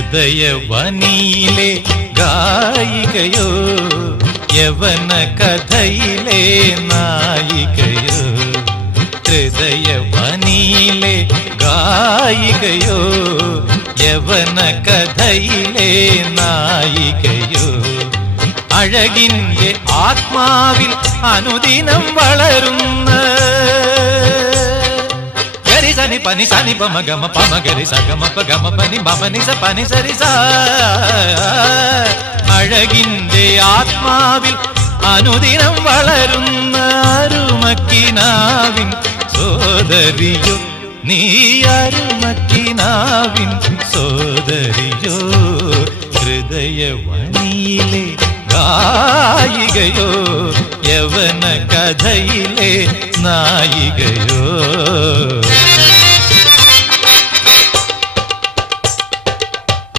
ഹൃദയവനിയിലെ ഗായികയോ യവന കഥയിലെ നായികയോ ഹൃദയവനിയിലെ ഗായികയോ യവന കഥയിലെ നായികയോ അഴകിന്റെ ആത്മാവിൽ അനുദിനം വളരുന്ന ഗരിസനി പനി സനി പമഗമ പമഗരി സഗമ പഗമ പനി ബമനി സ പനി സരി സ അഴകിന്റെ ആത്മാവിൽ അനുദിനം വളരുന്ന അരുമക്കിനാവിൻ സോദരിയോ നീ അരുമക്കിനാവിൻ സോദരിയോ ഹൃദയവനിയിലെ ഗായികയോ യവന കഥയിലെ നായികയോ